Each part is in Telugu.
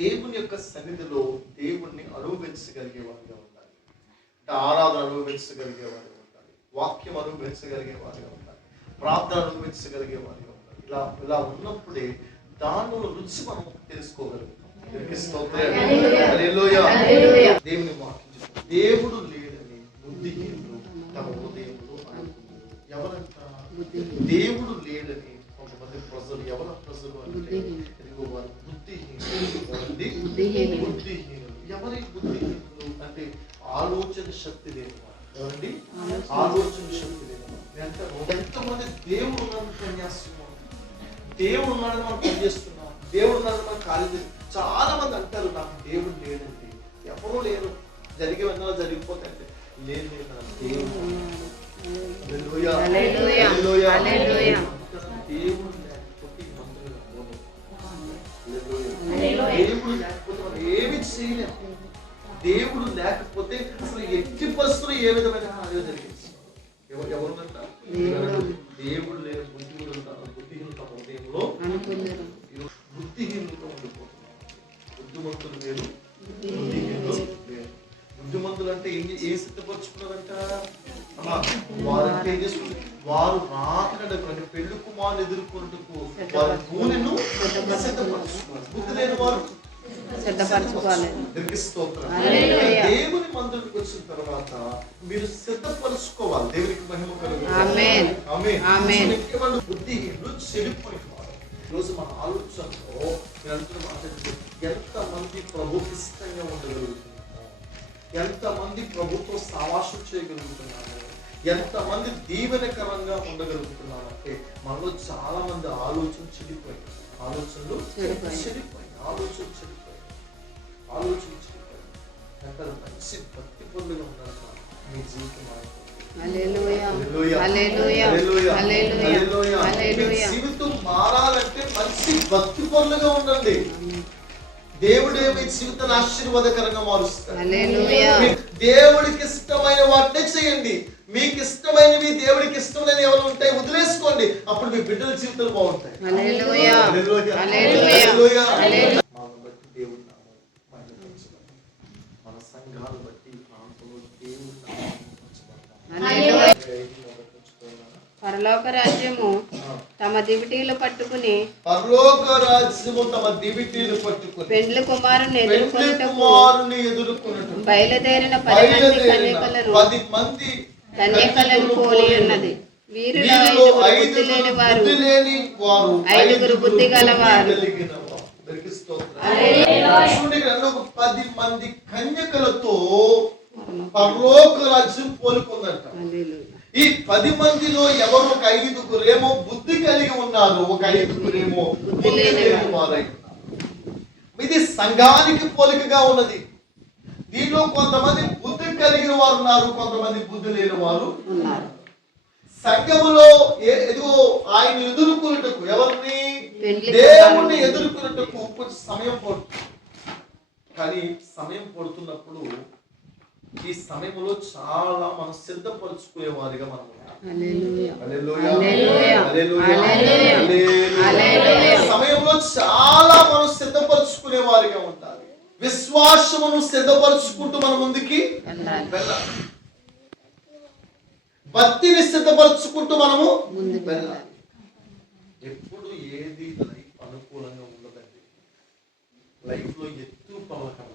దేవుని యొక్క సన్నిధిలో దేవుణ్ణి అనుభవించగలిగే వారిగా ఉండాలి. ఆరాధన అనుభవించగలిగే వారిగా ఉండాలి. వాక్యం అనుభవించగలిగే వారిగా ఉండాలి. ప్రార్థన అనుభవించగలిగే వారిగా ఉండాలి. ఇలా ఇలా ఉన్నప్పుడే దానిలో రుచి మనం తెలుసుకోగలుగుతాం. దేవుని వాక్యం దేవుడు లేడని బుద్ధిహీనులు తమ హృదయంలో అనుకుంటారు. ఎవరంట? దేవుడు లేడని కొంతమంది ప్రజలు. ఎవరి ప్రజలు అంటే వారు బుద్ధిహీనులు. ఎవరి బుద్ధిహీనులు అంటే ఆలోచన శక్తి లేని వారు. ఎవరండి? ఆలోచన శక్తి లేని వారు. ఎంతమంది దేవుడు ఉన్నాడని పనిచేస్తున్నాం, దేవుడు ఉన్నాడని మనం పనిచేస్తున్నాం, దేవుడు ఉన్నాడని మనం ఖాళీ. చాలా మంది అంటారు నాకు దేవుడు లేదండి. ఎవరూ లేరు, జరిగే విధాలు జరిగిపోతాయి అంటే లేదు దేవుడు. దేవుడు దేవుడు లేకపోతే మనం ఏమి చేయలేము. దేవుడు లేకపోతే అసలు ఎట్టి పరిస్థితులు ఏ విధమైన కార్యం జరిగింది. ఎవరుందంట? దేవుడు లేని బుద్ధిహీనులు తమ హృదయంలో బుద్ధిహీనులతో ఉండిపోతున్నారు. బుద్ధిమంతులు లేరు, బుద్ధిహీనులు లేరు. బుద్ధిమంతులు అంటే ఏం సిద్ధపరచుకున్నారంట? వారంటే ఏం చేసుకుంటారు? వారు రాకడకు పెళ్లి కుమారుని ఎదుర్కొంటూ వారి భూమిను సిద్ధపరచుకున్నారు. బుద్ధి లేని వారు దేవుని మందిరానికి వచ్చిన తర్వాత మీరు సిద్ధపరచుకోవాలి. దేవునికి మహిమ కలుగుతుంది. బుద్ధిహీనులు చెడిపోయినవారు. ఈరోజు మన ఆలోచనలో ఎంతమంది ప్రభుకి ఇష్టంగా ఉండగలుగుతున్నాము, ఎంతమంది ప్రభుత్వం సావాసం చేయగలుగుతున్నాము, ఎంతమంది దీవెనకరంగా ఉండగలుగుతున్నాము అంటే మనలో చాలా మంది ఆలోచన చెడిపోయింది. ఆలోచనలు చెడిపోయి మంచి భక్తి పనులుగా ఉండాలి. మీ జీవితం జీవితం మారాలంటే మంచి భక్తి పనులుగా ఉండండి. దేవుడే మీ జీవితాన్ని ఆశీర్వాదకరంగా మారుస్తాడు. దేవుడికి ఇష్టమైన వాటినే చేయండి. మీకు ఇష్టమైనవి దేవుడికి ఇష్టమైన ఎవరు ఉంటాయి వదిలేసుకోండి. అప్పుడు మీ బిడ్డల జీవితాలు బాగుంటాయి. దేవుడి నామం మన సంఘాలు బట్టి పరలోక రాజ్యము తమ దివిటీలు పట్టుకుని పెండ్లి కుమారుని ఎదుర్కొనుటకు బయలుదేరిన 10 మంది కన్యకలను పోలి ఉన్నది. వీరిలో 5 బుద్ధి లేని వారు, 5 బుద్ధి గలవారు. 10 మంది కన్యకలతో పరలోక రాజ్యం పోలుకుందంట. ఈ 10 మందిలో ఎవరు? ఒక 5గురేమో బుద్ధి కలిగి ఉన్నారు, ఒక 5గురేమో బుద్ధి లేని వారై ఉన్నారు. ఇది సంఘానికి పోలికగా ఉన్నది. దీనిలో కొంతమంది బుద్ధి కలిగిన వారు ఉన్నారు, కొంతమంది బుద్ధి లేని వారు ఉన్నారు. సంఘములో ఎదుగో ఆయన ఎదుర్కొనుటకు, ఎవరిని? దేవుణ్ణి ఎదుర్కొనుటకు కొంచెం సమయం పడుతుంది. కానీ సమయం పడుతున్నప్పుడు ఈ సమయంలో చాలా మనం సిద్ధపరచుకునే వారిగా మనం సమయంలో చాలా మనం సిద్ధపరచుకునే వారిగా ఉండాలి. విశ్వాసమును సిద్ధపరచుకుంటూ మన ముందుకి వెళ్ళాలి. భక్తిని సిద్ధపరచుకుంటూ మనము వెళ్ళాలి. ఎప్పుడు ఏది లైఫ్ అనుకూలంగా ఉండదండి. లైఫ్ లో ఎత్తు పలకం,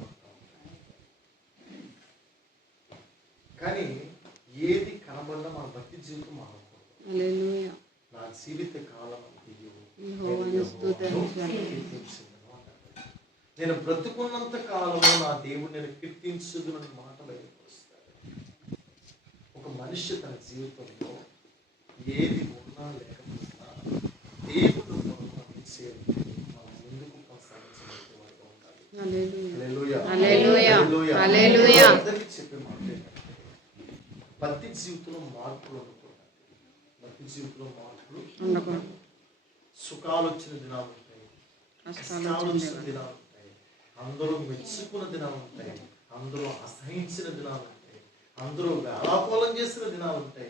కానీ ఏది కనబడినా మన భక్తి జీవితం మారకూడదు. నా జీవిత కాలం నేను బ్రతుకున్నంత కాలంలో నా దేవుడు నేను కీర్తించదు అనే మాట బయటపరుస్తాడు. ఒక మనిషి తన జీవితంలో ఏది ఉన్నా లేకపోయినా దేవుడు ముందుకు కొనసాగించే చెప్పే మాట భక్తి జీవితంలో మార్పులు ఉండకూడదు. భక్తి జీవితంలో మార్పులు ఉండకూడదు. సుఖాలు వచ్చిన దినాలు ఉంటాయి, కష్టాలు వచ్చిన దినాలు ఉంటాయి, అందరూ మెచ్చుకున్న దినాలు ఉంటాయి, అందరూ అసహించిన దినాలు ఉంటాయి, అందరూ వేళాకోళం చేసిన దినాలు ఉంటాయి.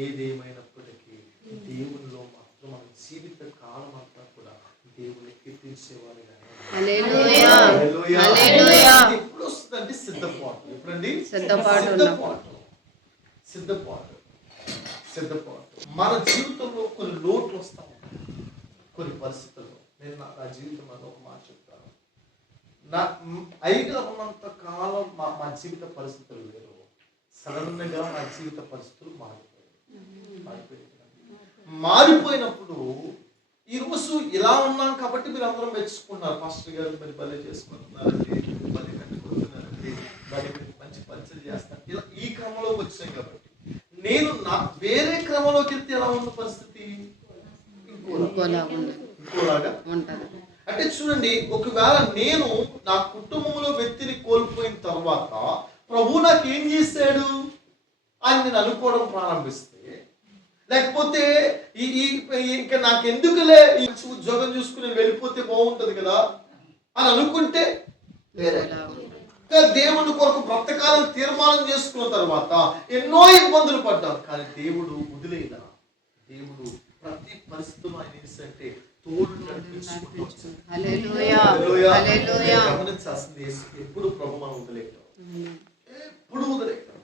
ఏదేమైనప్పటికీ దేవునిలో మాత్రం మన జీవిత కాలం అంతా కూడా దేవుని కీర్తించేవారు. హల్లెలూయా. హల్లెలూయా. ఇది ఎప్పుడు వస్తుందంటే సిద్ధపాటు. ఎప్పుడండి? సిద్ధపాటు సిద్ధపాటు. మన జీవితంలో కొన్ని లోట్లు వస్తా ఉంటాయి, కొన్ని పరిస్థితుల్లో. నేను నా జీవితంలో ఒక మాట చెప్తాను. నా ఐగా ఉన్నంత కాలం మా జీవిత పరిస్థితులు లేరు. సడన్ గా నా జీవిత పరిస్థితులు మారిపోయినప్పుడు ఈ రోజు ఇలా ఉన్నాం కాబట్టి మీరు అందరం మెచ్చుకున్నారు. పాస్టర్ గారు మరి భలే చేసుకుంటున్నారండి, భలే కట్టుకుంటున్నారండి, భలే మంచి పరిచయం చేస్తారు. ఇలా ఈ క్రమంలోకి వచ్చాం కాబట్టి నేను నా వేరే క్రమంలోకి వెళ్తే ఎలా ఉన్న పరిస్థితి ఇంకోలాగా ఉంటది. అంటే చూడండి, ఒకవేళ నేను నా కుటుంబంలో వ్యక్తిని కోల్పోయిన తర్వాత ప్రభు నాకు ఏం చేశాడు అని నేను అనుకోవడం ప్రారంభిస్తే, లేకపోతే ఇంకా నాకెందుకులే ఈ ఉద్యోగం చూసుకుని వెళ్ళిపోతే బాగుంటది కదా అని అనుకుంటే, దేవుని కొరకు బ్రతకాలని తీర్మానం చేసుకున్న తర్వాత ఎన్నో ఇబ్బందులు పడ్డాను. కానీ దేవుడు వదిలేదా. దేవుడు ప్రతి పరిస్థితుల్లో ఆయన ఏంటంటే తోడు నడిపించుకుంటూ గమనించాల్సింది, ఎప్పుడు ప్రభు మనం వదిలేయడం, ఎప్పుడు వదిలేయడం.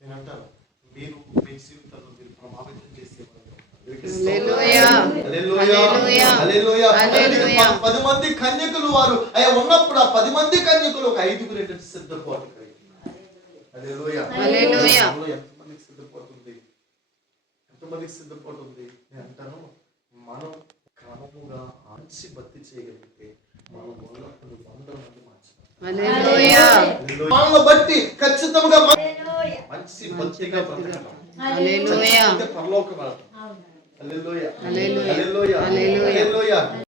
నేను అంటాను, మీరు మీ జీవితంలో మీరు ప్రభావితం చేసేవాళ్ళు. 10 మంది కన్యకులు వారు అయ్యా ఉన్నప్పుడు ఆ 10 మంది కన్యకులు ఒక 5గురు ఏంటంటే సిద్ధపాటు కలిగి. ఎంతమందికి సిద్ధపాటు ఉంది? ఎంతమందికి సిద్ధపాటు ఉంది? నేను అంటాను, మనం క్రమముగా ఆంచి భక్తి చేయగలిగితే మన వల్ల కొన్ని 100 మంది మార్చుతారు. మనల్ని బట్టి ఖచ్చితంగా మంచి భక్తిగా బ్రతకడం, పరలోకం వెళ్తాం. హల్లెలూయా.